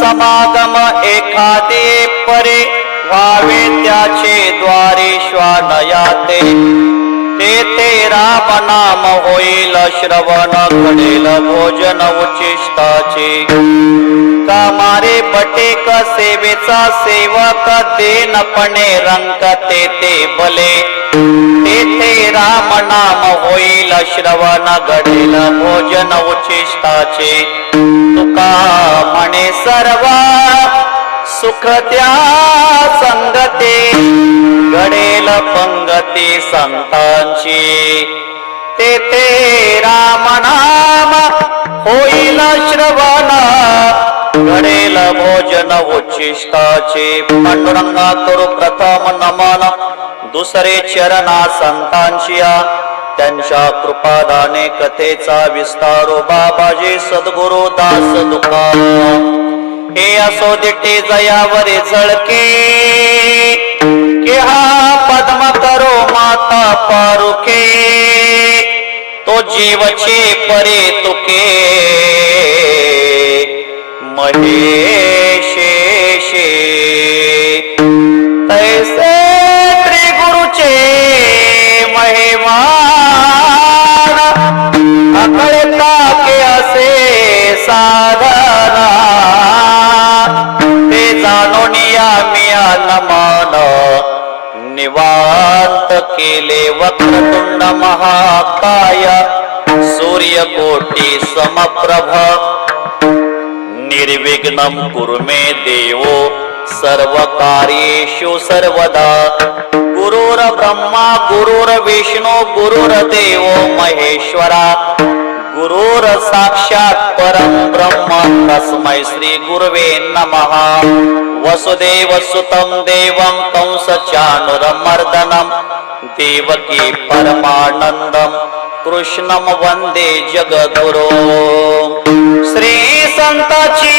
समागम एखादे परे व्हावे त्याचे द्वारे श्वानयाते तेथे राम नाम होईल श्रवण घडेल भोजन उचिष्टाचे कामारे बटेक सेवेचा सेवक देनपणे रंक तेथे भले तेथे राम नाम होईल श्रवण घडेल भोजन उचिष्टाचे तुका म्हणे सर्व सुख त्या संगते घडेल पंगती संतांची तेथे राम नाम होईल श्रवण घडेल भोजन उच्छिष्टाचे पांडुरंगा करू प्रथम नमन दुसरे चरणा संतांची त्यांच्या कृपादाने कथेचा विस्तारो बाबाजी सद्गुरु दास दुखा हे असो दिटे जयावरे झळके के हा पद्म करो माता पारुके तो जीवचे परे तुके महेशे तैसे त्रिगुरुचे महिमान अकळता के असे साधना ते जाणोनिया मिया नमान निवांत केले वक्रतुंड महाकाय सूर्यकोटी समप्रभ निर्विघ्नं कुरु मे देवो सर्व कार्येषु सर्वदा गुरुर ब्रह्मा गुरुर विष्णु गुरुर्देवो महेश्वरा गुरुर साक्षात् परम ब्रह्म तस्मै श्री गुरवे नमः वसुदेव सुतं देवं कंसचाणूरमर्दनं देवकी परमानंदं कृष्णं वंदे जगद्गुरो श्री संताची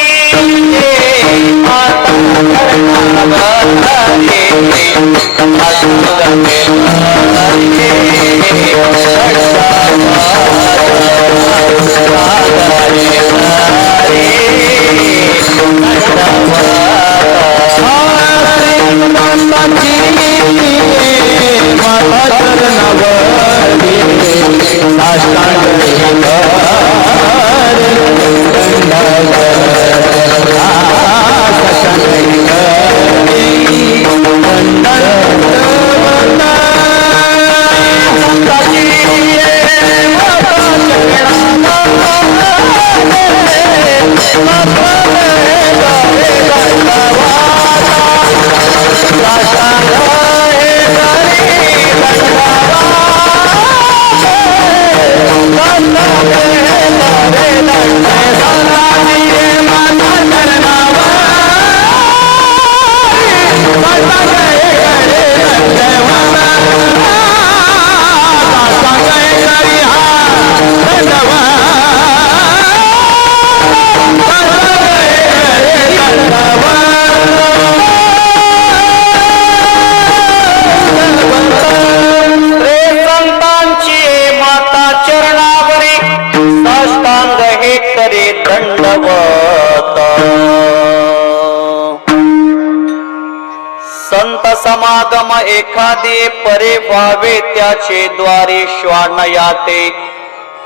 संत समागम एखादे परे व्हावे त्याचे द्वारे श्वानयाते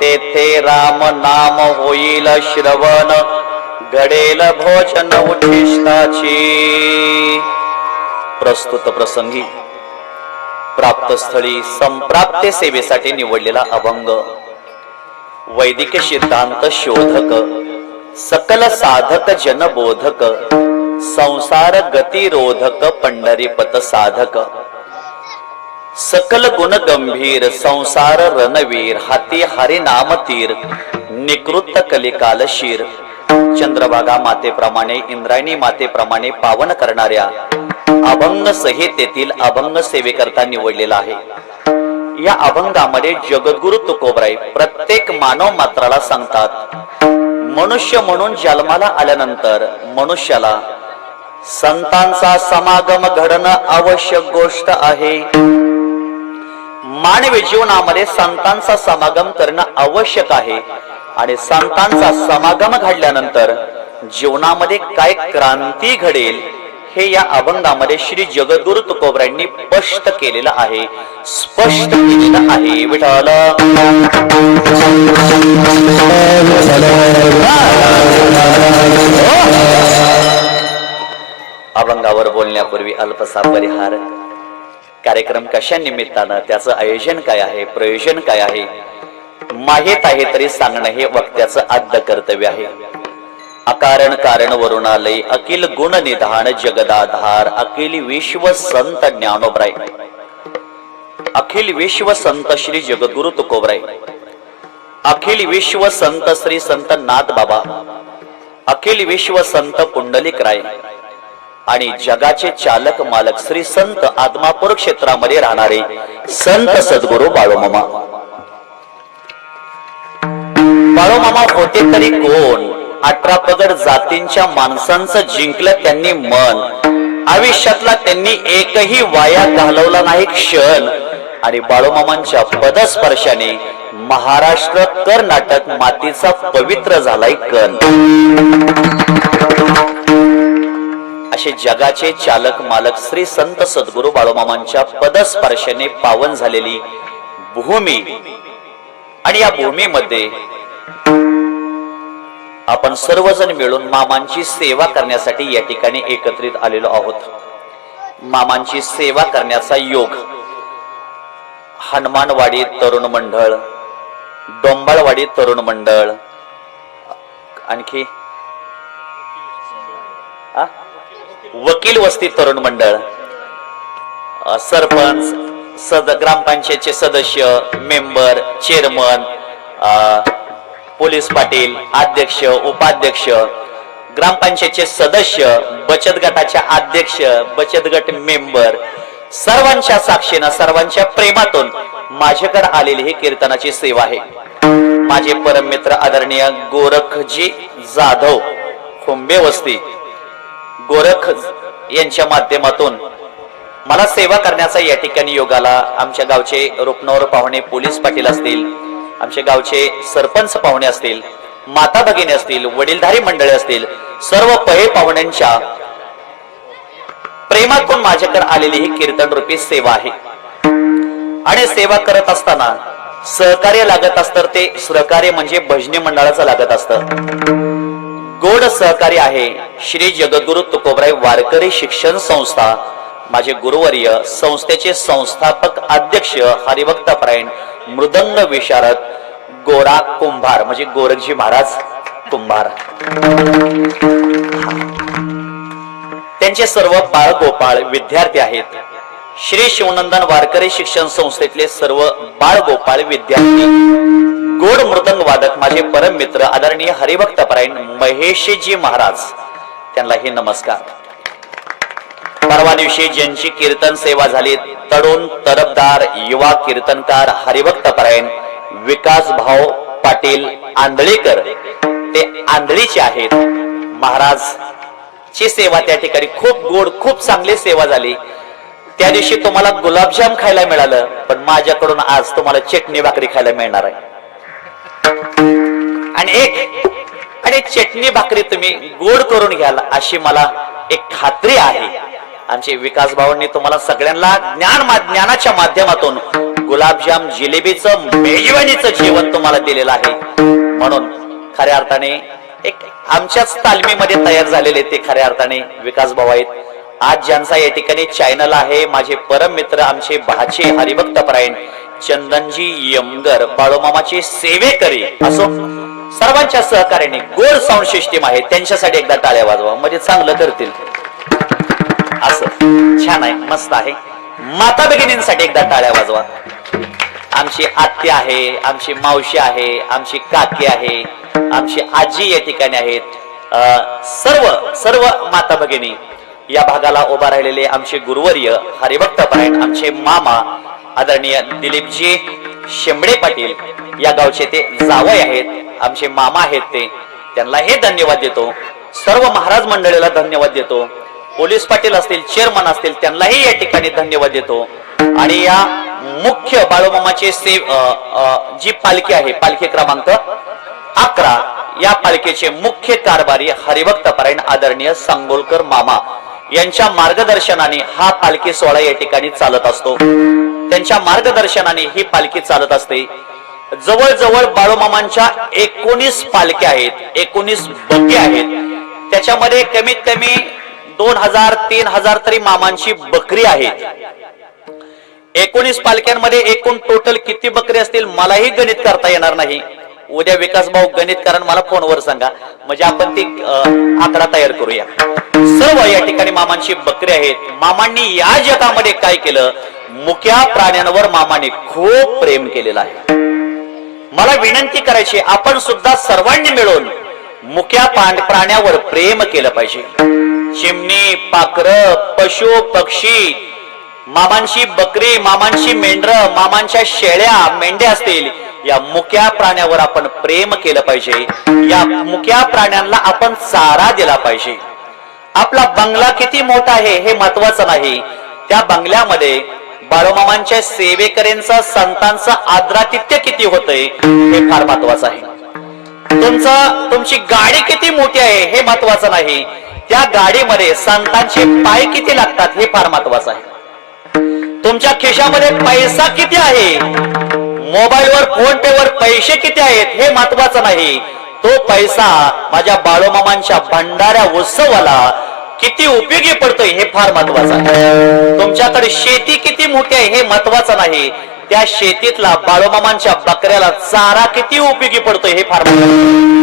तेथे राम नाम होईल श्रवण घडेल भोजन उच्छिष्टाची प्रस्तुत प्रसंगी प्राप्तस्थळी संप्राप्ते सेवेसाठी निवडलेला अभंग वैदिक सिद्धांत शोधक सकल साधक जनबोधक संसार गतिरोधक पंढरीपत साधक सकल गुण गंभीर संसार रणवीर हाती हरि नाम तीर निकृत कलिकाल शीर चंद्रभागा मातेप्रमाणे इंद्रायणी मातेप्रमाणे पावन करणाऱ्या अभंग संहितेतील अभंग सेवेकरता निवडलेला आहे। या अभंगामध्ये जगद्गुरु तुकोबराय प्रत्येक मानव मात्राला सांगतात मनुष्य म्हणून जन्माला आल्यानंतर मनुष्याला संतांचा समागम घडणं आवश्यक गोष्ट आहे। मानवी जीवनामध्ये संतांचा समागम करणं आवश्यक आहे आणि संतांचा समागम घडल्यानंतर जीवनामध्ये काय क्रांती घडेल हे या अभंगामध्ये श्री जगद्गुरु तुकोबरायांनी स्पष्ट केलेलं आहे, स्पष्ट केलेलं आहे. विठ्ठल अभंगावर बोलण्यापूर्वी अल्पसा परिहार. कार्यक्रम कशा निमित्तानं, त्याचं आयोजन काय आहे, प्रयोजन काय आहे माहीत आहे तरी सांगणं हे वक्त्याचं आद्य कर्तव्य आहे. अकारण कारण वरुणालय अखिल गुण निधान जगदाधार अखिल विश्व संत ज्ञानोबराय, अखिल विश्व संत श्री जगद्गुरु तुकोबराय, अखिल विश्व संत श्री संत नाथ बाबा, अखिल विश्व संत पुंडलिक राय आणि जगाचे चालक मालक श्री संत आदमापूर क्षेत्रामध्ये राहणारे संत सद्गुरु बाळूमामा. बाळूमामा होते तरी कोण, 18 पगड जातींच्या माणसांचं जिंकलं त्यांनी मन, आयुष्यातला त्यांनी एकही वाया घालवला नाही क्षण आणि बाळूमामांच्या पदस्पर्शाने महाराष्ट्र कर्नाटक मातीचा पवित्र झालाय कण. असे जगाचे चालक मालक श्री संत सद्गुरु बाळूमामांच्या पदस्पर्शाने पावन झालेली भूमी आणि या भूमीमध्ये आपण सर्वजण मिळून मामांची सेवा करण्यासाठी या ठिकाणी एकत्रित आलेलो आहोत. मामांची सेवा करण्याचा योग हनुमानवाडी तरुण मंडळ, डोंबाळवाडी तरुण मंडळ, आणखी वकील वस्ती तरुण मंडळ, सरपंच, ग्रामपंचायतचे सदस्य, मेंबर, चेअरमन, पोलीस पाटील, अध्यक्ष, उपाध्यक्ष, ग्रामपंचायतचे सदस्य, बचत गटाच्या अध्यक्ष, बचत गट मेंबर, सर्वांच्या साक्षीनं सर्वांच्या प्रेमातून माझ्याकडे आलेली ही कीर्तनाची सेवा आहे. माझे परममित्र आदरणीय गोरखजी जाधव खुंबे वस्ती गोरख यांच्या माध्यमातून मला सेवा करण्याचा या ठिकाणी योग आला. आमच्या गावचे रुपनवर पाहुणे पोलीस पाटील असतील, आमच्या गावचे सरपंच पाहुणे असतील, माता भगिनी असतील, वडीलधारी मंडळी असतील, सर्व पहे पाहुण्यांच्या प्रेमातून माझ्याकडे आलेली ही कीर्तन रूपी सेवा आहे. आणि सेवा करत असताना सहकार्य लागत असतं, ते सहकार्य म्हणजे भजनी मंडळाचं लागत असतं. गोड सहकार्य आहे श्री जगद्गुरु तुकोबराय वारकरी शिक्षण संस्था, माझे गुरुवर्य, संस्थेचे संस्थापक अध्यक्ष हरिभक्त परायण मृदंग विशारद गोरा कुंभार, म्हणजे गोरखजी महाराज कुंभार. त्यांचे सर्व बाळ गोपाळ विद्यार्थी आहेत. श्री शिवनंदन वारकरी शिक्षण संस्थेतले सर्व बाळ गोपाळ विद्यार्थी, गोड मृदंग वादक माझे परम मित्र आदरणीय हरिभक्त परायण महेशजी महाराज, त्यांना हे नमस्कार. परवा दिवशी ज्यांची कीर्तन सेवा झाली, तरुण तरफदार युवा कीर्तनकार हरिभक्त परायण विकास भाऊ पाटील आंधळीकर, ते आंधळीचे आहेत. महाराज ची सेवा त्या ठिकाणी खूप गोड, खूप चांगली सेवा झाली. त्या दिवशी तुम्हाला गुलाबजाम खायला मिळालं, पण माझ्याकडून आज तुम्हाला चटणी भाकरी खायला मिळणार आहे. आणि चटणी भाकरी तुम्ही गोड करून घ्याल अशी मला एक खात्री आहे. आमचे विकास भाऊंनी तुम्हाला सगळ्यांना ज्ञानाच्या माध्यमातून गुलाबजाम जिलेबीचं मेजवानीचं जेवण तुम्हाला दिलेलं आहे. म्हणून खऱ्या अर्थाने एक आमच्याच तालमीमध्ये तयार झालेले ते खऱ्या अर्थाने विकास भाऊ आहेत. आज ज्यांचा या ठिकाणी चॅनल आहे, माझे परम मित्र आमचे भाचे हरिभक्त परायण चंदनजी यमगर बाळूमामाचे सेवेकरी असो, सर्वांच्या सहकार्याने गोड साऊंड सिस्टीम आहे, त्यांच्यासाठी एकदा टाळ्या वाजवा, म्हणजे चांगलं करतील. असं छान आहे, मस्त आहे. माता भगिनींसाठी एकदा टाळ्या वाजवा. आमची आत्या आहे, आमची मावशी आहे, आमची काकी आहे, आमची आजी या ठिकाणी आहेत. सर्व माता भगिनी या भागाला उभा राहिलेले आमचे गुरुवर्य हरिभक्त परायण आमचे मामा आदरणीय दिलीपजी शेंबडे पाटील, या गावचे ते जावई आहेत, आमचे मामा आहेत, ते त्यांना हे धन्यवाद देतो. सर्व महाराज मंडळीला धन्यवाद देतो. पोलीस पाटील असतील, चेअरमन असतील, त्यांनाही या ठिकाणी धन्यवाद देतो. आणि या मुख्य बाळूमामाचे जी पालखी आहे, पालखी क्रमांक 11, या पालखीचे मुख्य कारभारी हरिभक्त परायण आदरणीय सांगोलकर मामा यांच्या मार्गदर्शनाने हा पालखी सोहळा या ठिकाणी चालत असतो। त्यांच्या मार्गदर्शनाने ही पालखी चालत असते। जवळजवळ बाळूमामांच्या 19 पालख्या आहेत, 19 बग्गे आहेत। त्याच्यामध्ये कमीत कमी 2000-3000 तरी मामांची बकरी आहेत। 19 पालख्यांमध्ये एकूण टोटल किती बकरी असतील मलाही गणित करता येणार नाही। उद्या विकास भाऊ गणित कारण मला फोनवर सांगा, म्हणजे आपण ती आकडा तयार करूया। सर्व या ठिकाणी मामांची बकरी आहेत। मामांनी या जगामध्ये काय केलं, मुक्या प्राण्यांवर मामाने खूप प्रेम केलेलं आहे। मला विनंती करायची, आपण सुद्धा सर्वांनी मिळून मुक्या प्राण्यावर प्रेम केलं पाहिजे। चिमणी, पाखर, पशु पक्षी, मामांची बकरी, मामांची मेंढर, मामांच्या शेळ्या मेंढ्या असतील, या मुक्या प्राण्यावर आपण प्रेम केलं पाहिजे। या मुक्या प्राण्यांना आपण चारा दिला पाहिजे। आपला बंगला किती मोठा आहे हे महत्वाचं नाही, त्या बंगल्यामध्ये बाळूमामांच्या सेवेकऱ्यांचा संतांचा आदरातिथ्य किती होतंय हे फार महत्वाचं आहे। तुमची गाडी किती मोठी आहे हे महत्वाचं नाही, त्या गाडीमध्ये संतांचे पाय किती लागतात हे फार महत्वाचं आहे। तुमच्या खिशामध्ये पैसा किती आहे, मोबाईलवर फोन पे वर पैसे किती आहेत हे महत्वाचं नाही, तो पैसा माझ्या बाळूमामांच्या भंडाऱ्या उत्सवाला किती उपयोगी पडतोय हे फार महत्वाचं आहे। तुमच्याकडे शेती किती मोठी आहे हे महत्वाचं नाही, त्या शेतीतला बाळूमामांच्या बकऱ्याला चारा किती उपयोगी पडतोय हे फार महत्वाचं।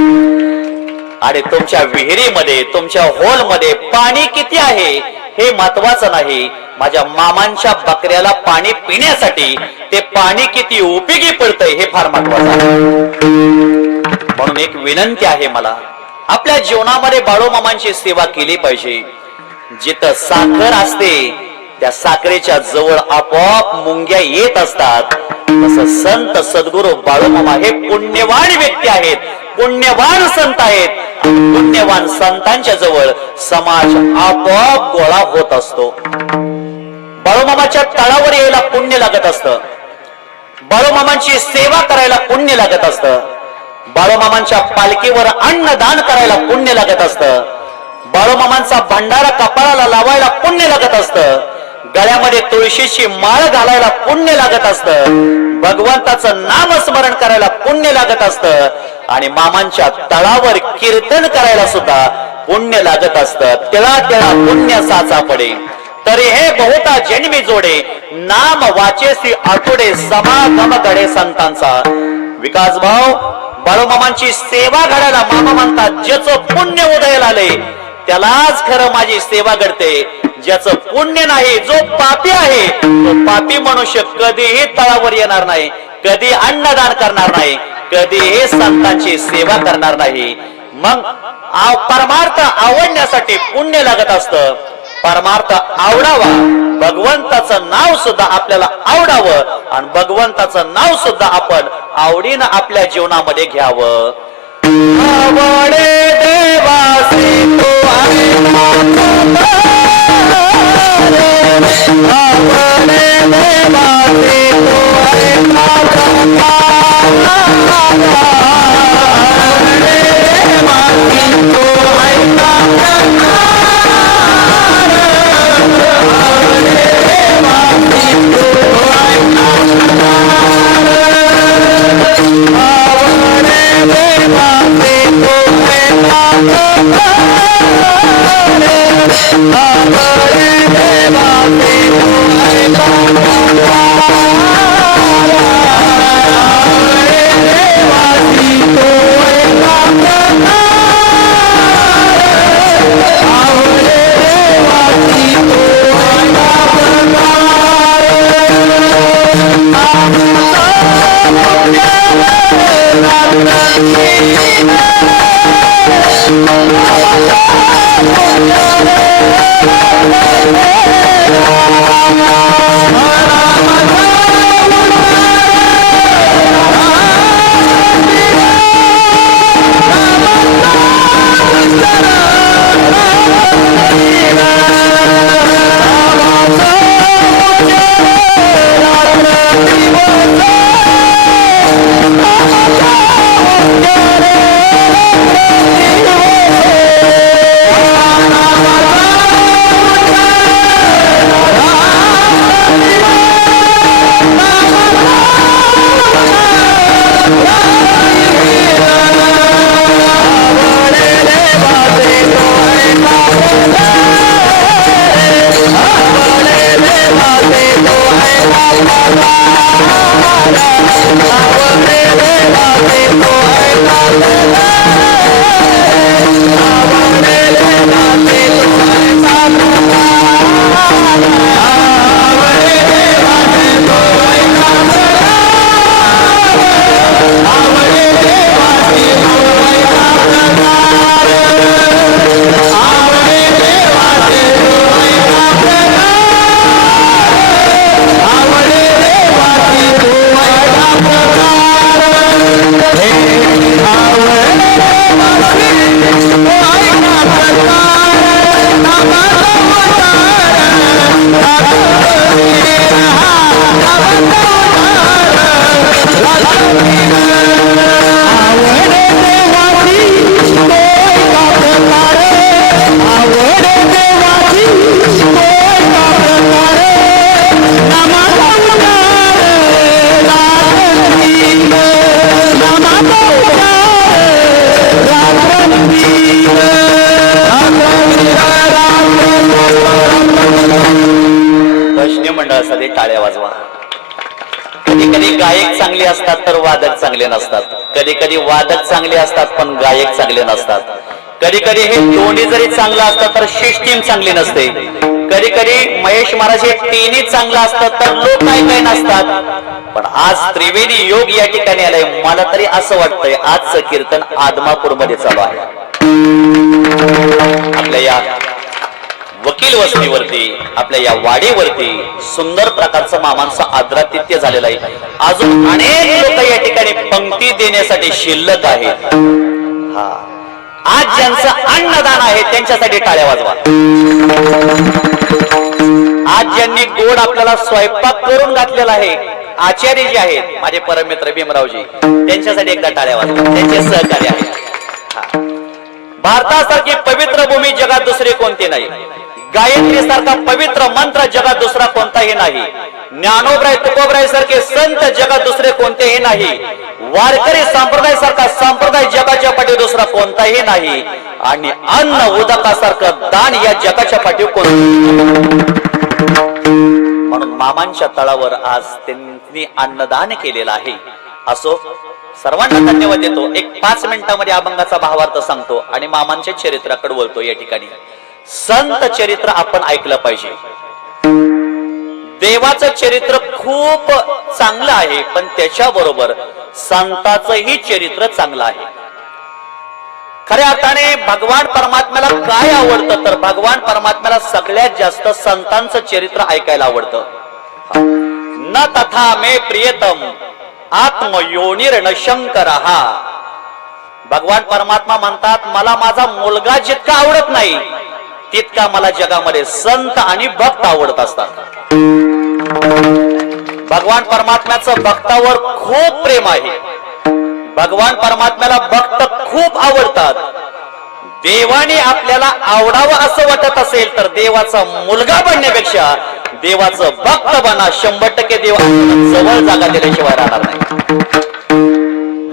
आणि तुमच्या विहिरीमध्ये, तुमच्या होलमध्ये पाणी किती आहे हे महत्वाचं नाही, माझ्या मामांच्या बकऱ्याला पाणी पिण्यासाठी ते पाणी किती उपयोगी पडतंय हे फार महत्वाचं आहे। म्हणून एक विनंती आहे मला, आपल्या जीवनामध्ये बाळूमामांची सेवा केली पाहिजे। जिथं साखर असते त्या साखरेच्या जवळ आपोआप मुंग्या येत असतात, तसं संत सद्गुरू बाळूमामा हे पुण्यवान व्यक्ती आहेत, पुण्यवान संत आहेत। पुण्यवान संतांच्या जवळ समाज आपोआप गोळा होत असतो। बाळूमामाच्या तळावर यायला पुण्य लागत असतं, बाळूमामांची सेवा करायला पुण्य लागत असतं, बाळूमामांच्या पालखीवर अन्नदान करायला पुण्य लागत असतं, बाळूमामांचा भंडारा कपाळाला लावायला पुण्य लागत असतं, गळ्यामध्ये तुळशीची माळ घालायला पुण्य लागत असतं, भगवंताचं नामस्मरण करायला पुण्य लागत असतं, आणि मामांच्या तळावर कीर्तन करायला सुद्धा पुण्य लागत असतं। तिळा तिळा पुण्य साचा पडे, तरी हे बहुता जन्मी जोडे, नाम वाचेसी आठवडे समागम घडे संतांचा। विकास भाऊ, बाळूमामांची सेवा घडायला मामा म्हणतात, ज्याचं पुण्य उदयाला आले त्यालाच खरं माझी सेवा घडते, ज्याचं पुण्य नाही, जो पापी आहे तो पापी मनुष्य कधीही तळावर येणार नाही, कधी अन्नदान करणार नाही, कधीही संतांची सेवा करणार नाही। मग परमार्थ आवडण्यासाठी पुण्य लागत असतं, परमार्थ आवडावा, भगवंताचं नाव सुद्धा आपल्याला आवडावं, आणि भगवंताचं नाव सुद्धा आपण आवडीनं आपल्या जीवनामध्ये घ्यावं। आवडे देवासी तो आहे आवडे देवासी तो आहे मंडळासाठी टाळ्या वाजवा. कधी कधी गायक चांगले असतात तर वादक चांगले नसतात. कधी कधी वादक चांगले असतात पण गायक चांगले नसतात. कधी कधी हे दोन्ही जरी चांगलं असतात तर सिस्टीम चांगली नसते. कधी कधी महेश महाराज हे तिन्ही चांगलं असतात तर लोक काय नसतात. पण आज त्रिवेणी योग या ठिकाणी आलंय. मला तरी असं वाटतंय आजचं कीर्तन आदमापूर मध्ये चालू आहे. आपल्या या वकील वस्तीवरती, आपल्या या वाडीवरती सुंदर प्रकारचं मामांचं आदरातिथ्य झालेलं आहे. अजून अनेक लोक या ठिकाणी पंक्ती देण्यासाठी शिल्लक आहेत. हा, आज ज्यांचं अन्नदान आहे त्यांच्यासाठी टाळ्या वाजवा. आज ज्यांनी गोड आपल्याला स्वयंपाक करून घातलेला आहे, आचार्य जे आहेत माझे परममित्र भीमरावजी, त्यांच्यासाठी एकदा टाळ्या वाजवा. त्यांचे सहकार्य आहेत. भारतासारखी पवित्र भूमी जगात दुसरे कोणते नाही. गायत्री सारखा पवित्र मंत्र जगात दुसरा कोणताही नाही. ज्ञानोबराय तुकोबराय सारखे संत जगात दुसरे कोणतेही नाही. वारकरी संप्रदाय सारखा संप्रदाय जगाच्या पाठी दुसरा कोणताही नाही. आणि अन्न उदकासारखं दान या जगाच्या पाठी कोण. म्हणून मामांच्या तळावर आज त्यांनी अन्नदान केलेलं आहे. असो, सर्वांना धन्यवाद देतो. एक 5 मिनिटांमध्ये अभंगाचा भावार्थ सांगतो आणि मामांच्या चरित्राकडे बोलतो. या ठिकाणी संत चरित्र आपण ऐकलं पाहिजे. देवाचं चरित्र खूप चांगलं आहे पण त्याच्याबरोबर संताचंही चरित्र चांगलं आहे. खऱ्या अर्थाने भगवान परमात्म्याला काय आवडतं तर भगवान परमात्म्याला सगळ्यात जास्त संतांचं चरित्र ऐकायला आवडतं. न तथा मे प्रियतम आत्मयोनिर्न शंकरहा. भगवान परमात्मा म्हणतात मला माझा मुलगा जितका आवडत नाही तितका मला जगामध्ये संत आणि भक्त आवडत असतात. भगवान परमात्म्याचं भक्तावर खूप प्रेम आहे. भगवान परमात्म्याला भक्त खूप आवडतात. देवाने आपल्याला आवडावं असं वाटत असेल तर देवाचा मुलगा बनण्यापेक्षा देवाचं भक्त बना. 100% देव जवळ जागा दिल्याशिवाय राहणार नाही.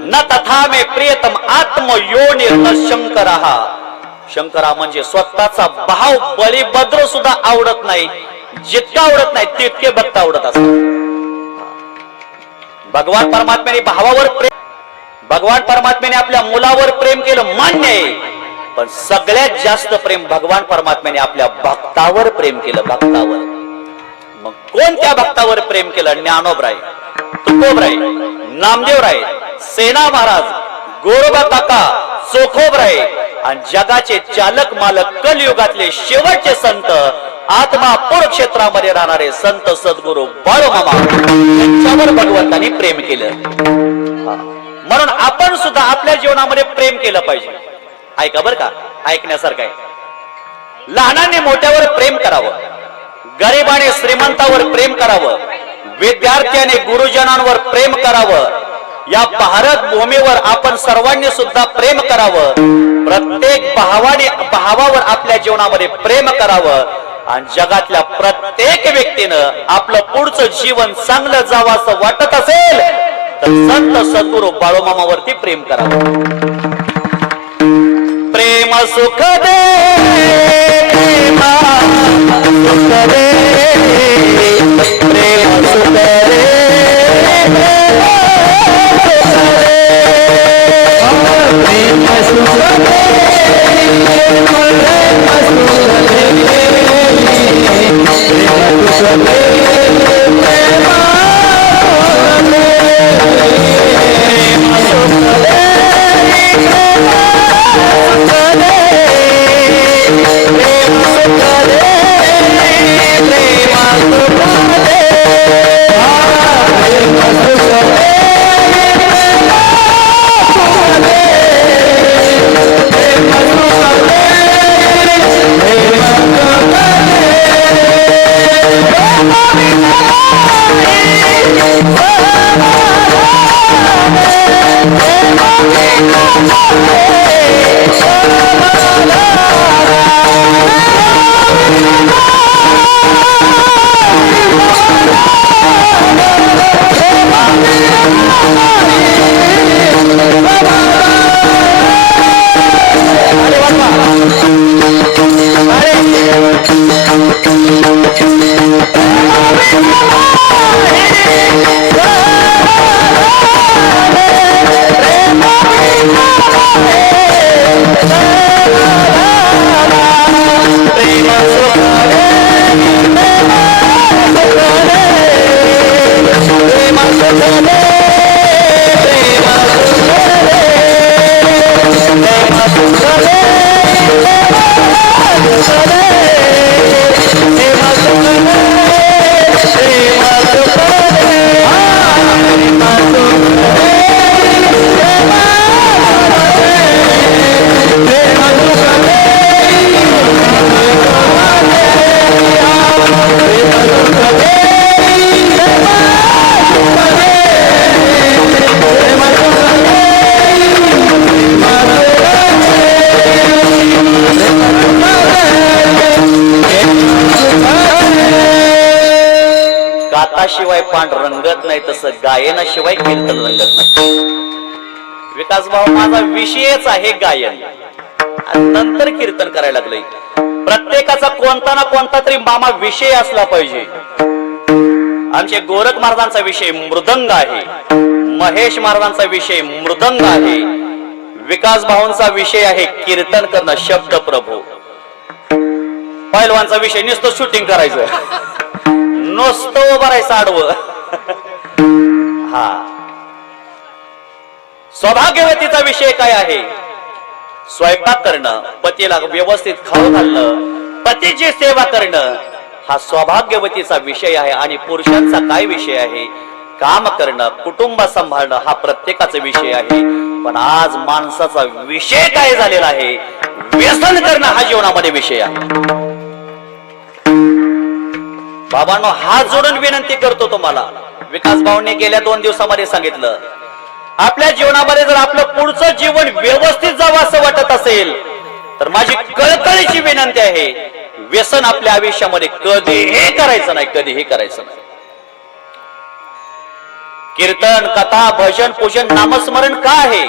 न तथा मे प्रियतम आत्मयोनिर्न शंकरहा. शंकरा म्हणजे स्वतःचा भाव बलिभद्र सुद्धा आवडत नाही. जितका आवडत नाही तितके भक्त आवडत असतात. भगवान परमात्म्याने भावावर प्रेम, भगवान परमात्म्याने आपल्या मुलावर प्रेम केलं मान्य आहे. पण सगळ्यात जास्त प्रेम भगवान परमात्म्याने आपल्या भक्तावर प्रेम केलं. भक्तावर. मग कोणत्या भक्तावर प्रेम केलं? ज्ञानोबराय, तुकोबराय, नामदेवराय, सेना महाराज, गोरोबा काका, चोखोबराय आणि जगाचे चालक मालक कलियुगातले शेवटचे संत आत्मापूर क्षेत्रामध्ये राहणारे संत सद्गुरु बाळूमामा यांच्यावर भगवंतांनी प्रेम केलं. म्हणून आपण सुद्धा आपल्या जीवनामध्ये प्रेम केलं पाहिजे. ऐका बर का, ऐकण्यासारखं आहे. लहानाने मोठ्यावर प्रेम करावं, गरिबाने श्रीमंतावर प्रेम करावं, विद्यार्थ्याने गुरुजनांवर प्रेम करावं. या भारत भूमीवर आपण सर्वांनी सुद्धा प्रेम करावं. प्रत्येक भावावर आपल्या जीवनामध्ये प्रेम करावं. आणि जगातल्या प्रत्येक व्यक्तीनं आपलं पुढचं जीवन चांगलं जावं असं वाटत असेल तर संत सद्गुरु बाळूमामावरती प्रेम करावं. प्रेम सुख दे, प्रेम सुख दे, प्रेम सुख दे, प्रेम सुख दे, प्रेम फुलाशिवाय पान रंगत नाही तसं गायनाशिवाय कीर्तन रंगत नाही. विकास भाऊ माझा विषयच आहे गायन आणि नंतर कीर्तन करायला लागले. प्रत्येकाचा कोणता ना कोणता तरी मामा विषय असला पाहिजे. आमचे गोरख महाराजांचा विषय मृदंग आहे, महेश महाराजांचा विषय मृदंग आहे, विकास भाऊंचा विषय आहे कीर्तन करणं शब्द प्रभू. पहिलवानचा विषय नुसतं शूटिंग करायचं, नुसतं उभं राहायचं आडवं. हा सौभाग्यवतीचा विषय काय आहे? स्वयंपाक करणं, पतीला व्यवस्थित खाऊ घालणं, पतीची सेवा करणं हा सौभाग्यवतीचा विषय आहे. आणि पुरुषांचा काय विषय आहे? काम करणं, कुटुंब सांभाळणं हा प्रत्येकाचा विषय आहे. पण आज माणसाचा विषय काय झालेला आहे? व्यसन करणं हा जीवनामध्ये विषय आहे. बाबांनो, हात जोडून विनंती करतो तुम्हाला. विकास भाऊंनी गेल्या 2 दिवसामध्ये सांगितलं, आपल्या जीवनामध्ये जर आपलं पुढचं जीवन व्यवस्थित जावं असं वाटत असेल तर माझी कळकळीची विनंती आहे, व्यसन आपल्या आयुष्यामध्ये कधीही करायचं नाही, कधीही करायचं नाही. कीर्तन, कथा, भजन, पूजन, नामस्मरण का आहे?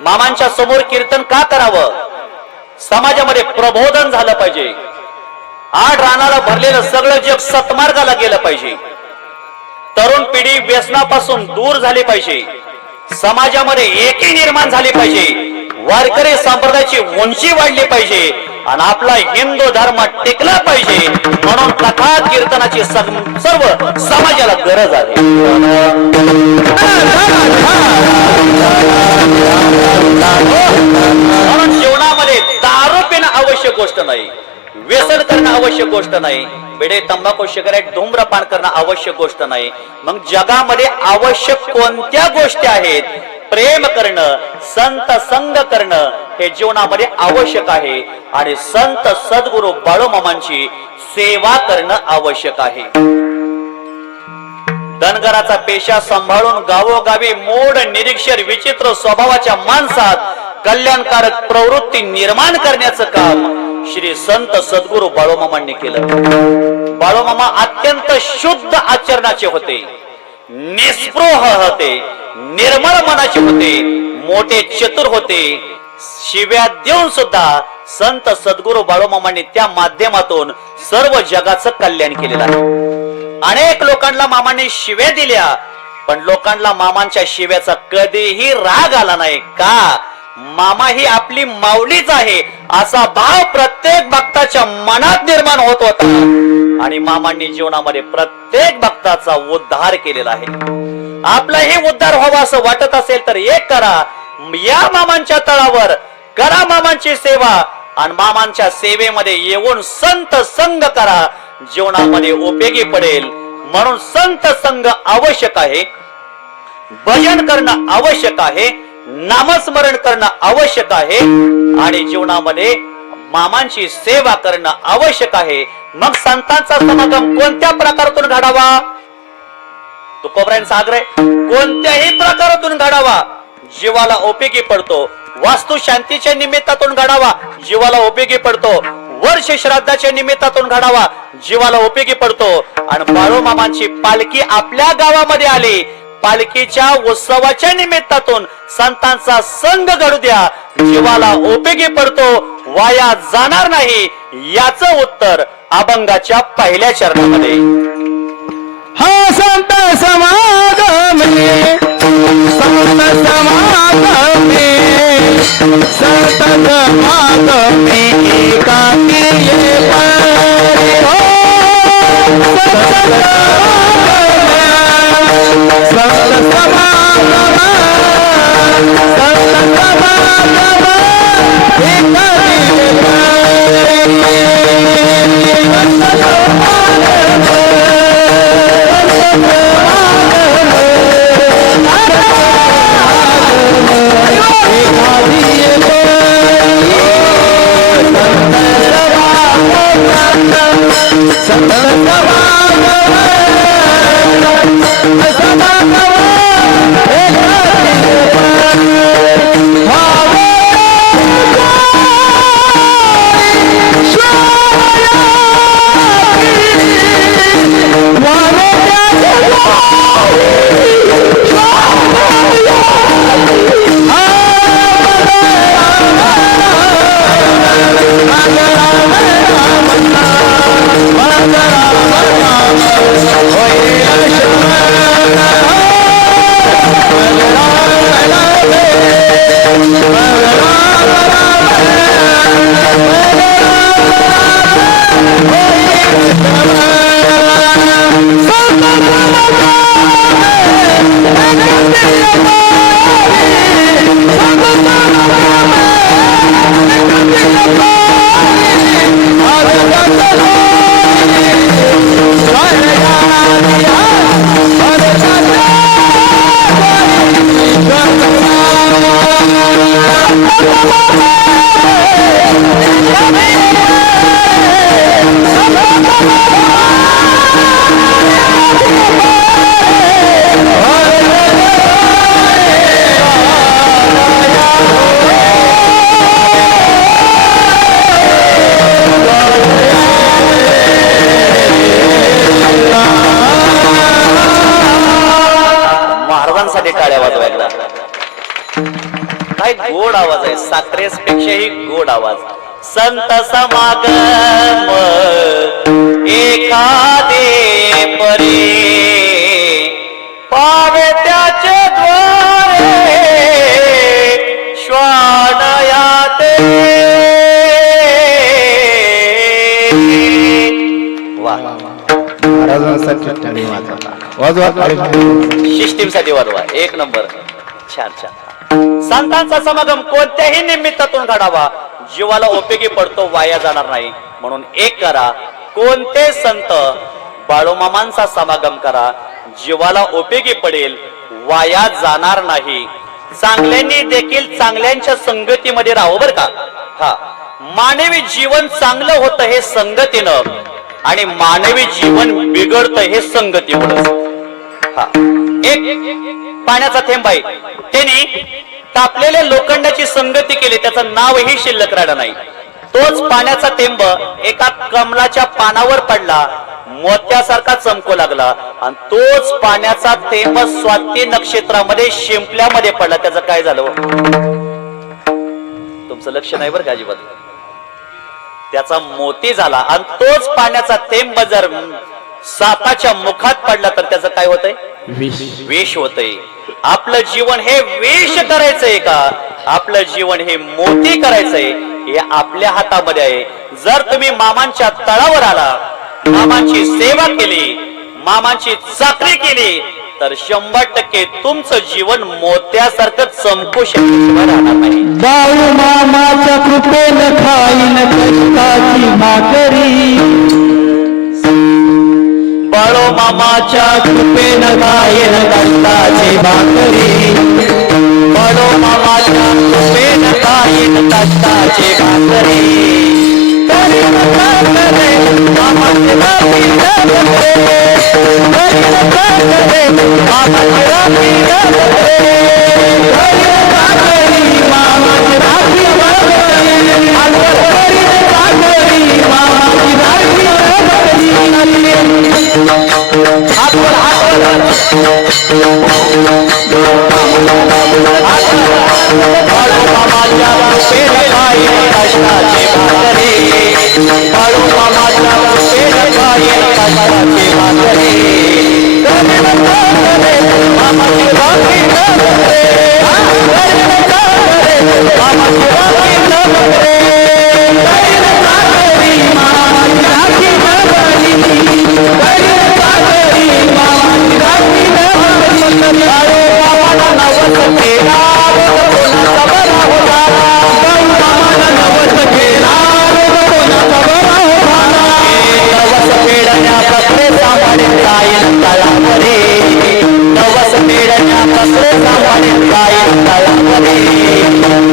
मामांच्या समोर कीर्तन का करावं? समाजामध्ये प्रबोधन झालं पाहिजे. आड रानाला भरलेलं सगळं जग सतमार्गाला गेलं पाहिजे. तरुण पिढी व्यसनापासून दूर झाली पाहिजे. समाजामध्ये एकी निर्माण झाली पाहिजे. वारकरी संप्रदायाची उंची वाढली पाहिजे आणि आपला हिंदू धर्म टिकला पाहिजे. म्हणून कथा कीर्तनाची सर्व समाजाला गरज आहे. म्हणून जीवनामध्ये दारू पिणं आवश्यक गोष्ट नाही, व्यसन करणं आवश्यक गोष्ट नाही, बिडे, तंबाखू, सिगारेट, धूम्रपान करणं आवश्यक गोष्ट नाही. मग जगामध्ये आवश्यक कोणत्या गोष्टी आहेत? प्रेम करणं, संत संग करणं हे जीवनामध्ये आवश्यक आहे. आणि संत सद्गुरु बाळूमामांची सेवा करणं आवश्यक आहे. धनगराचा पेशा सांभाळून गावोगावी मूढ, निरीक्षर, विचित्र स्वभावाच्या माणसात कल्याणकारक प्रवृत्ती निर्माण करण्याचं काम श्री संत सद्गुरु बाळूमामांनी केलं. बाळूमामा अत्यंत शुद्ध आचरणाचे होते, निस्पृह होते, निर्मळ मनाचे होते, मोठे चतुर होते. शिव्या देऊन सुद्धा संत सद्गुरु बाळूमामांनी त्या माध्यमातून सर्व जगाचं कल्याण केलेलं आहे. अनेक लोकांना मामांनी शिव्या दिल्या, पण लोकांना मामांच्या शिव्याचा कधीही राग आला नाही. का? मामा ही आपली माऊलीच आहे असा भाव प्रत्येक भक्ताच्या मनात निर्माण होत होता. आणि मामांनी जीवनामध्ये प्रत्येक भक्ताचा उद्धार केलेला आहे. आपलाही उद्धार व्हावा असं वाटत असेल तर एक करा, या मामांच्या तळावर करा मामांची सेवा आणि मामांच्या सेवेमध्ये येऊन संत संग करा, जीवनामध्ये उपयोगी पडेल. म्हणून संत संग आवश्यक आहे, भजन करणं आवश्यक आहे, नामस्मरण करणं आवश्यक आहे आणि जीवनामध्ये मामांची सेवा करणं आवश्यक आहे. मग संतांचा समागम कोणत्या प्रकारातून घडावा? तुकोबरायांचा आग्रह कोणत्याही प्रकारातून घडावा, जीवाला उपयोगी पडतो. वास्तू शांतीच्या निमित्तातून घडावा, जीवाला उपयोगी पडतो. वर्ष श्राद्धाच्या निमित्तातून घडावा, जीवाला उपयोगी पडतो. आणि बाळूमामांची पालखी आपल्या गावामध्ये आली, पालखीच्या उत्सवाच्या निमित्तातून संतांचा संग घडू द्या, जीवाला उपयोगी पडतो, वाया जाणार नाही. याचं उत्तर अभंगाच्या पहिल्या चरणामध्ये. हा संत समागमे, संत समागमे, संत समागमे एकाकी ये परे हो. संत समागम, संत समागम एकाकी ये परे. महाराजांसाठी टाळ्या वाजवायला. काय गोड आवाज आहे, साखरेस पेक्षाही गोड आवाज. संत समागम एखादे परी पावे त्याचे द्वारे श्वानयाते. वा महाराजांसाठी टाळी वाजवा. वाजवा टाळी. सिस्टीम साठी वाजवा. एक नंबर. छान छान. संतांचा समागम कोणत्याही निमित्तातून घडावा, जीवाला उपयोगी पडतो, वाया जाणार नाही. म्हणून एक करा, कोणते संत बाळूमामांचा समागम करा, जीवाला उपयोगी पडेल, वाया जाणार नाही. चांगल्यांनी देखील चांगल्यांच्या संगतीमध्ये राहावं बर का. हा, मानवी जीवन चांगलं होतं हे संगतीनं, आणि मानवी जीवन बिघडतं हे संगतीमुळे. हा, एक पाण्याचा थेंब आहे, त्यांनी तापलेल्या लोखंडाची संगती केली, त्याचं नावही शिल्लक राहिलं नाही. तोच पाण्याचा थेंब एका कमलाच्या पानावर पडला, मोत्यासारखा चमकू लागला, आणि तोच पाण्याचा थेंब स्वाती नक्षत्रामध्ये शिंपल्यामध्ये पडला. त्याचं काय झालं तुमचं लक्ष नाही बरं का अजिबात. त्याचा मोती झाला, आणि तोच पाण्याचा थेंब जर सापाच्या मुखात पडला तर त्याचं काय होतंय? विष होतंय. आपलं जीवन हे विष करायचंय का, आपलं जीवन हे मोती करायचंय, हे आपल्या हातामध्ये आहे. जर तुम्ही मामांच्या तळावर आला, मामांची सेवा केली, मामांची चाकरी केली, तर 100% तुमचं जीवन मोत्यासारखं चमकू शकणार नाही. बाळू मामाच्या कृपेनं खाईन कष्टाची भाकरी. बाळू मामाच्या कृपेनं खाईन कष्टाची भाकरी. बाळू मामाच्या कृपेनं खाईन कष्टाची भाकरी. तरी नका करे मामाची राखी जगते. तरी नका करे मामाची राखी जगते. तरी नका करी मामाची राखी जगते. अंतर तरी नका करी मामाची राखी जगते. हातवर हातवर बाळू मामाच्या कृपेनं खाईन कष्टाची भाकरी. बाळू मामाच्या कृपेनं खाईन कष्टाची भाकरी. तरी नका करे मामाची राखी जगते. तरी नका करे मामाची राखी जगते. तरी नका करी मामाची राखी जगते. तरी नका करी मामाची राखी जगते. बाळू मामाला नवस केला कोणाचा बरा होता. बाळू मामाला नवस केला कोणाचा बरा होता. नवस फेडण्या कसले सांभाळीत जाईल तळावरे. नवस फेडण्या कसले सांभाळीत जाईल तळावरे.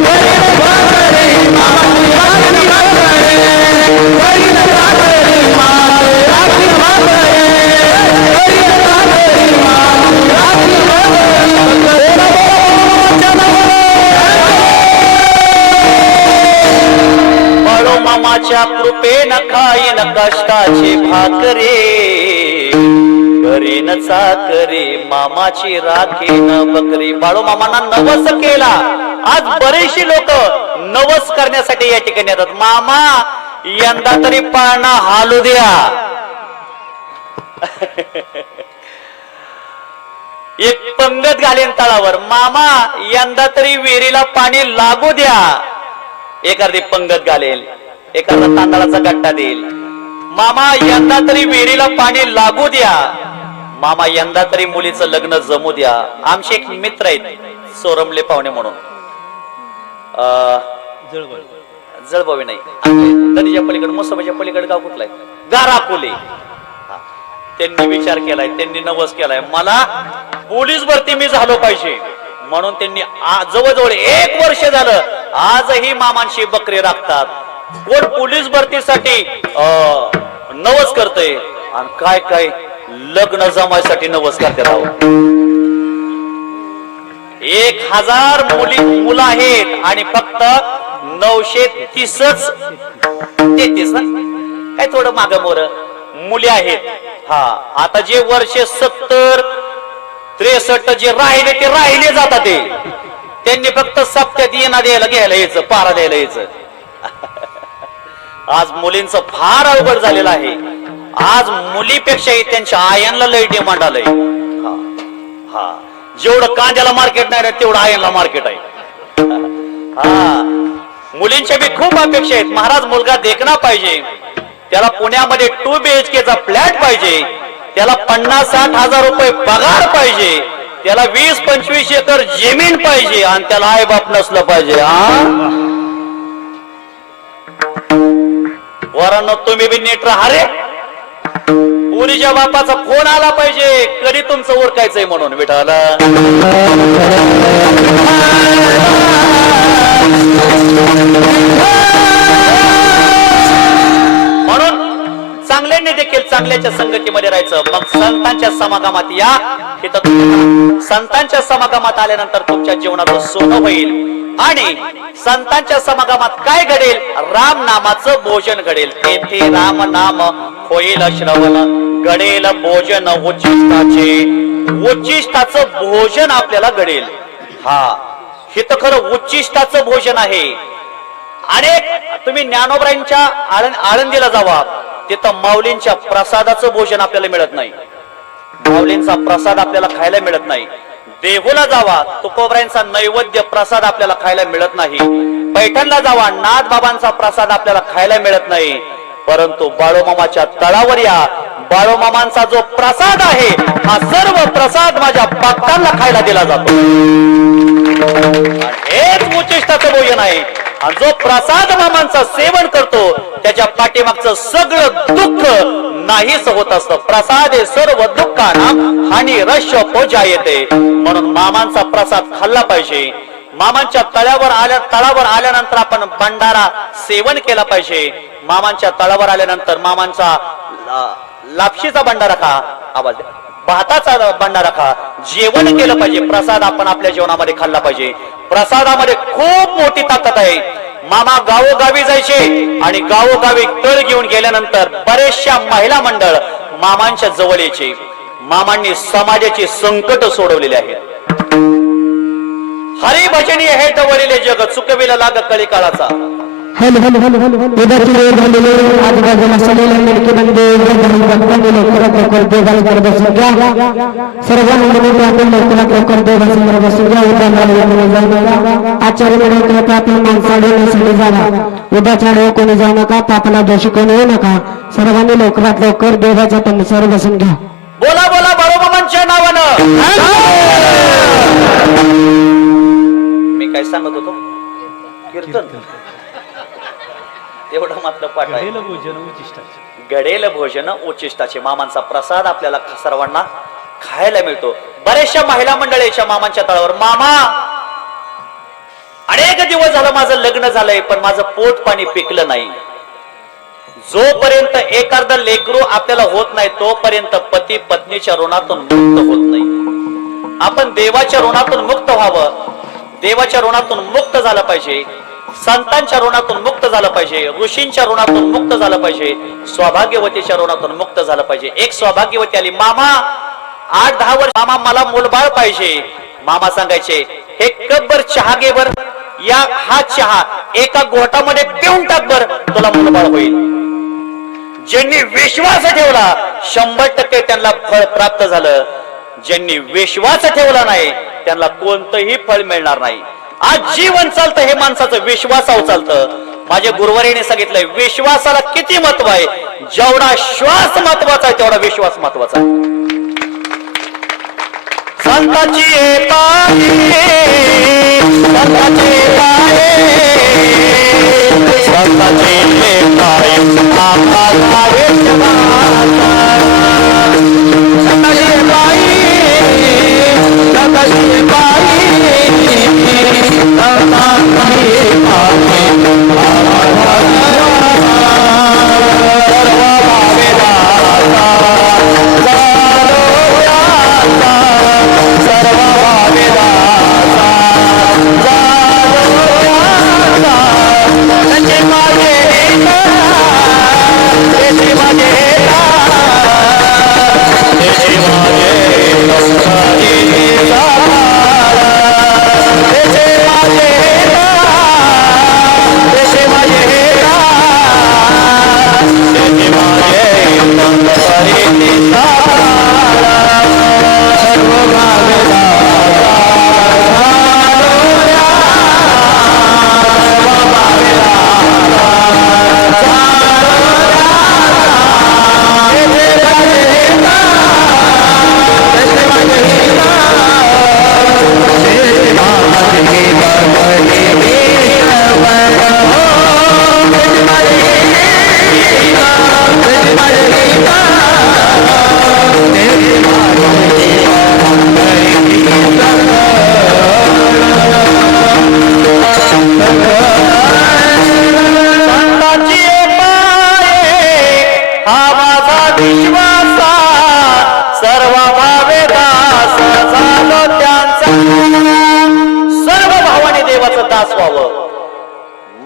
तरी नका करे मामाची राखी जगते. तरी नका करे मामाची राखी जगते. तरी नका करे मामाची राखी जगते. बाळू मामाच्या कृपेनं खाईन कष्टाची भाकरी. करीन चाकरी मामाची राखीन बकरी. बाळू मामांना नवस केला. आज बरेचशी लोक नवस करण्यासाठी या ठिकाणी येतात. मामा यंदा तरी पाळणा हालू द्या. एक पंगत घालेन तळावर, मामा यंदा तरी विहिरीला पाणी लागू द्या. एखादी पंगत घालेल, एखादा तांदळाचा गट्टा देईल, मामा यंदा तरी विहिरीला पाणी लागू द्या, मामा यंदा तरी मुलीचं लग्न जमू द्या. आमचे एक मित्र आहेत सोरमले पाहुणे म्हणून, जळबावी नाही, नदीच्या पलीकडे मसोबाच्या पलीकडे गाव कुठलं आहे, गाराकोले. त्यांनी विचार केलाय, त्यांनी नवस केलाय, मला पोलीस भरती मी झालो पाहिजे म्हणून त्यांनी जवळजवळ 1 वर्ष झालं आजही मामांची बकरी राखतात. कोण पोलीस भरतीसाठी नवस करतय आणि काय काय लग्न जमायसाठी नवस करतात. 1000 मुलं आहेत आणि फक्त 930च 33 ना काय थोडं माग मोर मुली आहेत. हा, आता जे वर्ष 70 63 जे राहिले ते राहिले जातात, ते त्यांनी फक्त सप्त्यात येणा द्यायला घ्यायला यायचं, पारा द्यायला यायचं. आज मुलींचं फार अवघड झालेलं आहे. आज मुलीपेक्षाही त्यांच्या आयांना लय डिमांड आलंय. हा, जेवढं कांद्याला मार्केट नाही तेवढं आयांना मार्केट आहे. हा, मुलींच्या बी खूप अपेक्षा आहेत. महाराज मुलगा देखना पाहिजे, त्याला पुण्यामध्ये 2 BHK चा फ्लॅट पाहिजे, त्याला 50-60 हजार रुपये पगार पाहिजे, त्याला 20-25 एकर जमीन पाहिजे आणि त्याला आई बाप नसलं पाहिजे. वरांनो तुम्ही बी नीट राहा रे. पुरीच्या बापाचा फोन आला पाहिजे, कधी तुमचं ओळखायचंय म्हणून विठाला. म्हणून चांगल्याने देखील चांगल्याच्या संगतीमध्ये राहायचं. मग संतांच्या समागमात या, संतांच्या समागमात आल्यानंतर तुमच्या जीवनाचं सोनं होईल. आणि संतांच्या समागमात काय घडेल, राम नामाचं भोजन घडेल. तेथे राम नाम होईल श्रवण, घडेल भोजन उच्चिष्टाचे, उच्चिष्टाचं भोजन आपल्याला घडेल. हा, हे तर खरं उच्चिष्टाचं भोजन आहे. अनेक तुम्ही ज्ञानोबरांच्या आळंदीला जावा, तिथं माऊलींच्या प्रसादाचं भोजन आपल्याला मिळत नाही, माऊलींचा प्रसाद आपल्याला खायला मिळत नाही. देहूला जावा, तुकोबरायांचा नैवेद्य प्रसाद आपल्याला खायला मिळत नाही. पैठणला जावा, नाथ बाबांचा प्रसाद आपल्याला खायला मिळत नाही. परंतु बाळूमामाच्या तळावर या, बाळूमामांचा जो प्रसाद आहे हा सर्व प्रसाद माझ्या भक्तांना खायला दिला जातो. हेच उच्चिष्टाचं भोजन आहे. आणि जो प्रसाद मामांचा सेवन करतो त्याच्या पाठीमागचं सगळं दुःख नाहीच होत असतं. प्रसादे सर्व दुःखानां हानी रश्य पोजायते. म्हणून मामांचा प्रसाद खाल्ला पाहिजे. मामांच्या तळावर आल्यानंतर आपण भंडारा सेवन केला पाहिजे. मामांच्या तळावर आल्यानंतर मामांचा लापशीचा भंडारा खा, आवाज भाताचा भंडारा खा, जेवण केलं पाहिजे. प्रसाद आपण आपल्या जेवणामध्ये खाल्ला पाहिजे. प्रसादामध्ये खूप मोठी ताकद आहे. मामा गावोगावी जायचे आणि गावोगावी तळ घेऊन गेल्यानंतर बरेचशा महिला मंडळ मामांच्या जवळ यायचे. मामांनी समाजाची संकट सोडवलेले आहेत. हरिभजनी हे डवळलेले जग चुकविला लाग कळी काळाचा. आजूबाजूला सगळ्या मिळकी बंदे उद्याच्या कोणी जाऊ नका, पापला दोषी कोणी येऊ नका. सर्वांनी लवकरात लवकर देवाच्या तमसावर बसून घ्या. बोला बोला बाळूमामांच्या नावानं. मी काय सांगत होतो, कीर्तन एवढं मात्र पाठ आहे. घडेल भोजन उच्चिष्टाचे. मामांचा प्रसाद आपल्याला सर्वांना खायला मिळतो. बऱ्याचशा महिला मंडळीच्या मामांच्या तळावर, मामा अनेक दिवस झालं माझं लग्न झालंय पण माझं पोट पाणी पिकलं नाही. जोपर्यंत एखादं लेकरू आपल्याला होत नाही तोपर्यंत पती पत्नीच्या ऋणातून मुक्त होत नाही. आपण देवाच्या ऋणातून मुक्त व्हावं, देवाच्या ऋणातून मुक्त झालं पाहिजे, संतांच्या ऋणातून मुक्त झालं पाहिजे, ऋषींच्या ऋणातून मुक्त झालं पाहिजे, सौभाग्यवतीच्या ऋणातून मुक्त झालं पाहिजे. एक सौभाग्यवती आली, मामा 8-10 वर्ष, मामा मला मुलबाळ पाहिजे. मामा सांगायचे, हे कपभर चहा घे बर, या हा चहा एका घोटामध्ये पिऊन टाक बर, तुला मुलबाळ होईल. ज्यांनी विश्वास ठेवला 100% त्यांना फळ प्राप्त झालं. ज्यांनी विश्वास ठेवला नाही त्यांना कोणतंही फळ मिळणार नाही. आज जीवन चालतं हे माणसाचं विश्वासावर चालतं. माझ्या गुरुवारीने सांगितलंय विश्वासाला किती महत्व आहे. जेवढा श्वास महत्वाचा आहे तेवढा विश्वास महत्वाचा आहे. संताची पाये संताची पाये संताची पाये आम्हाला विश्वासा संताची पाये संताची पाये संताची पाये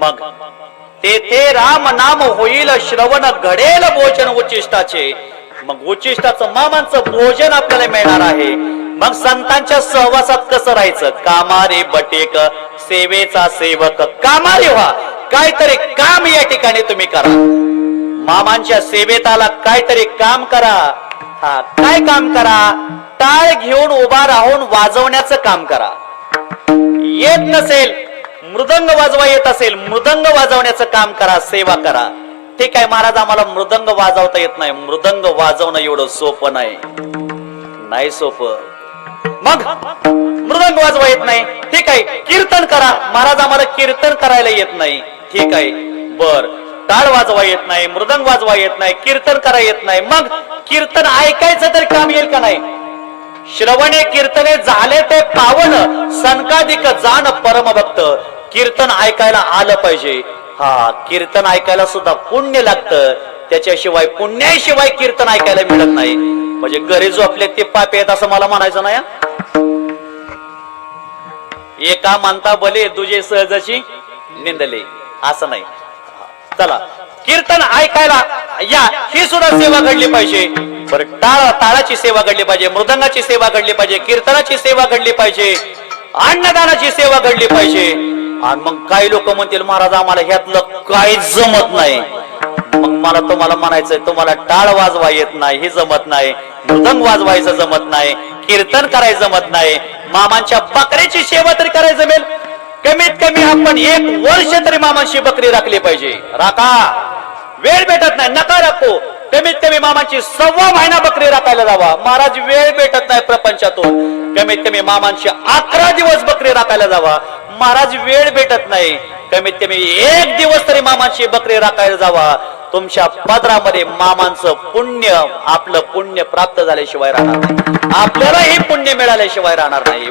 मग तेथे राम नाम होईल श्रवण घडेल भोजन उच्चिष्टाचे. मग उच्चिष्टाचं मामांचं भोजन आपल्याला मिळणार आहे. मग संतांच्या सहवासात कसं राहायचं. कामारे बटेक सेवेचा सेवक कामारे व्हा. काहीतरी काम या ठिकाणी तुम्ही करा. मामांच्या सेवेत आला काहीतरी काम करा. हा काय काम करा. टाळ घेऊन उभा राहून वाजवण्याचं काम करा. येत नसेल मृदंग वाजवा येत असेल मृदंग वाजवण्याचं काम करा. सेवा करा. ठीक आहे महाराज आम्हाला मृदंग वाजवता येत नाही. मृदंग वाजवणं एवढं सोपं नाही सोपं. मग मृदंग वाजवा येत नाही ठीक आहे. कीर्तन करा. महाराज आम्हाला कीर्तन करायला येत नाही. ठीक आहे बर. टाळ वाजवा येत नाही मृदंग वाजवा येत नाही कीर्तन करा येत नाही. मग कीर्तन ऐकायचं तरी काम येईल का नाही. श्रवणे कीर्तने झाले ते पावन सनकाधिक जाण परमभक्त. कीर्तन ऐकायला आलं पाहिजे. हा कीर्तन ऐकायला सुद्धा पुण्य लागतं. त्याच्याशिवाय पुण्याशिवाय कीर्तन ऐकायला मिळत नाही. म्हणजे घरी झोपले ते पापी आहेत असं मला म्हणायचं नाही. एका मानता भले तुझे सहजाची निंदले असं नाही. चला कीर्तन ऐकायला या. ही सुद्धा सेवा घडली पाहिजे. बरं टाळाची सेवा घडली पाहिजे मृदंगाची सेवा घडली पाहिजे कीर्तनाची सेवा घडली पाहिजे अन्नदानाची सेवा घडली पाहिजे. आणि मग काही लोक म्हणतील महाराज आम्हाला ह्यातलं काहीच जमत नाही. मग मला तुम्हाला म्हणायचंय तुम्हाला टाळ वाजवा येत नाही हे जमत नाही. मृदंग वाजवायचं जमत नाही. कीर्तन करायचं जमत नाही. मामांच्या बकऱ्याची सेवा तरी करायचं जमेल. कमीत कमी आपण 1 वर्ष तरी मामांची बकरी राखली पाहिजे. राखा. वेळ भेटत नाही नका राखू. कमीत कमी मामांची 1.25 महिना बकरी राखायला जावा. महाराज वेळ भेटत नाही प्रपंचातून. कमीत कमी मामांची 11 दिवस बकरी राखायला जावा. महाराज वेळ भेटत नाही. कमीत कमी 1 दिवस तरी मामांची बकरी राखायला जावा. तुमच्या पदरामध्ये मामांचं पुण्य आपलं पुण्य प्राप्त झाल्याशिवाय राहणार नाही. आपल्यालाही पुण्य मिळाल्याशिवाय राहणार नाही.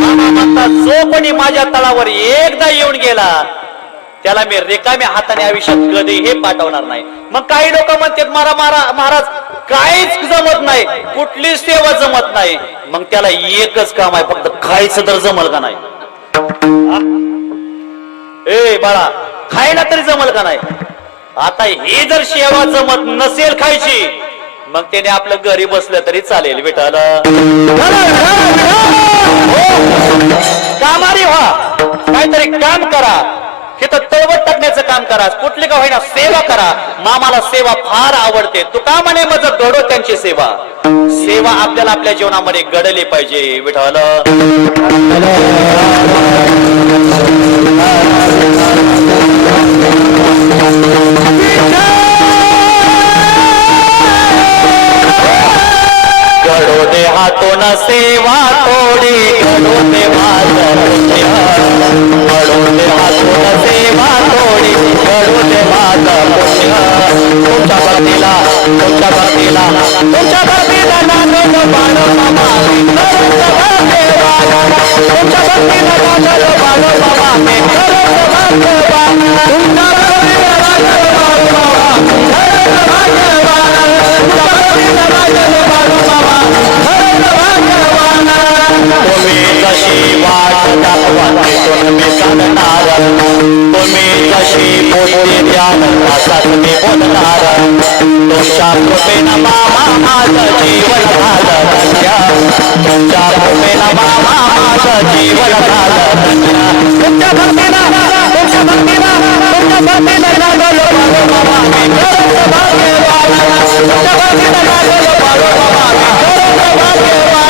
मामा म्हणतात जो कोणी माझ्या तळावर एकदा येऊन गेला त्याला मी रिकाम्या हाताने आयुष्यात कधीही पाठवणार नाही. मग काही लोक म्हणतात महाराज काहीच जमत नाही कुठली सेवा जमत नाही. मग त्याला एकच काम आहे फक्त खायचं तर जमल का नाही. ए बाळा खायला तरी जमल का नाही. आता ही जर सेवा जमत नसेल खायची मग त्याने आपलं घरी बसलं तरी चालेल. विठाल कामारी व्हा. काहीतरी करा, हे तर तळवट टाकण्याचं काम करा, कुठली का होईना सेवा करा. मामाला सेवा फार आवडते. तू का म्हणे मग घडो त्यांची सेवा. सेवा आपल्याला आपल्या जीवनामध्ये घडली पाहिजे. विठ्ठल घडो दे हातून सेवा थोडी, घडो दे माझं पुण्य, घडो दे हातून सेवा थोडी, घडो दे माझं पुण्य. तुमच्या भक्तीला तुमच्या भक्तीला तुमच्या भक्तीला नाचलो बाळो मामा, तुमच्या भक्तीला नाचलो बाळो मामा, तुम्ही जशी वाट दाखवा तिथून मी चालणार, तुम्ही जशी बोलते द्याल तसाच मी बोलणार. तुमच्या कृपेनं मामा माझं जीवन झालं धन्य, तुमच्या कृपेनं मामा माझं जीवन झालं धन्य. तुमच्या भक्तीनं तुमच्या भक्तीनं तुमच्या भक्तीनं लागलो बाळो मामा, मी खरंच भाग्यवान. तुमच्या भक्तीनं लागलो बाळो मामा, मी खरंच भाग्यवान.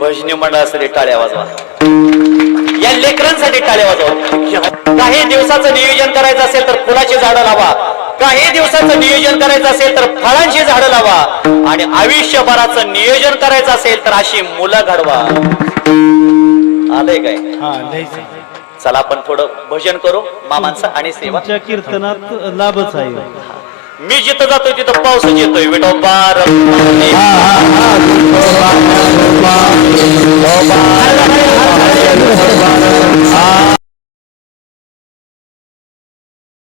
भजनी मंडळासाठी टाळ्या वाजवा, या लेकरांसाठी टाळ्या वाजवा. काही दिवसाचं नियोजन करायचं असेल तर फुलाची झाडं लावा, काही दिवसाचं नियोजन करायचं असेल तर फळांची झाडं लावा, आणि आयुष्यभराचं नियोजन करायचं असेल तर अशी मुलं घडवा. आलंय काय? चला आपण थोडं भजन करू मामांचं आणि सेवा. कीर्तनात लाभच आहे. मी जिथं जातोय तिथं पाऊसच येतोय. विठोबा